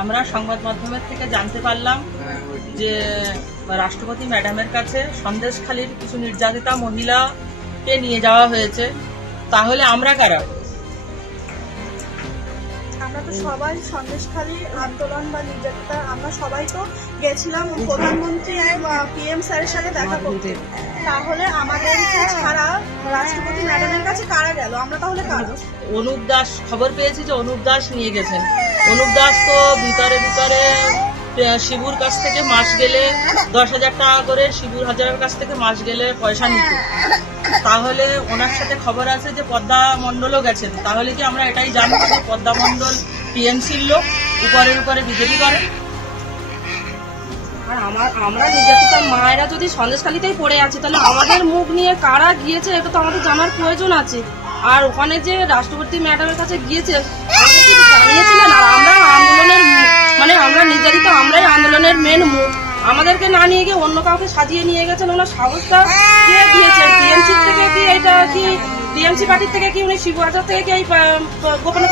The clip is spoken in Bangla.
আমরা সংবাদ মাধ্যমের থেকে জানতে পারলাম যে রাষ্ট্রপতি ম্যাডামের কাছে সন্দেশখালীর কিছু নির্যাতিতা মহিলাকে নিয়ে যাওয়া হয়েছে। তাহলে আমরা কারা? আমরা তো সবাই সন্দেশখালী আন্দোলন বা নির্যাতিতা, আমরা সবাই তো গেছিলাম প্রধানমন্ত্রী PM স্যারের সাথে দেখা করতে। তাহলে আমাদের ছাড়া রাষ্ট্রপতি ম্যাডামের কাছে কারা গেল? আমরা তাহলে কারা? অনুপ দাস, খবর পেয়েছি যে অনুপ দাস নিয়ে গেছেন। অনুপ দাস তো ভিতরে শিবুর কাছ থেকে মাস গেলে 10,000 টাকা করে শিবুর হাজারের কাছ থেকে মাস গেলে পয়সা নিত। তাহলে ওনার সাথে খবর আছে যে পদ্মা মণ্ডলও গেছেন। তাহলে কি আমরা এটাই জানবো যে পদ্মা মণ্ডল টিএমসির লোক, উপরে বিজেপি করে? আর আমরা নির্যাতিতা মায়েরা যদি সন্দেশখালীতেই পড়ে আছে, তাহলে আমাদের মুখ নিয়ে কারা গিয়েছে এটা তো আমাদের জানার প্রয়োজন আছে। আর ওখানে যে রাষ্ট্রপতি ম্যাডামের কাছে গিয়েছে আমাদের কি জানিয়েছিলেন? আর আমরা আন্দোলনের আমরা নির্যাতিত, আমরাই আন্দোলনের মেন মুখ। আমাদেরকে না নিয়ে গিয়ে অন্য কাউকে সাজিয়ে নিয়ে গেছেন। ওনার সাহসটা কে দিয়েছেন? টিএমসি থেকে কি এটা কি টিএমসি পার্টির থেকে কি উনি শিবু হাজার থেকে কি গোপনে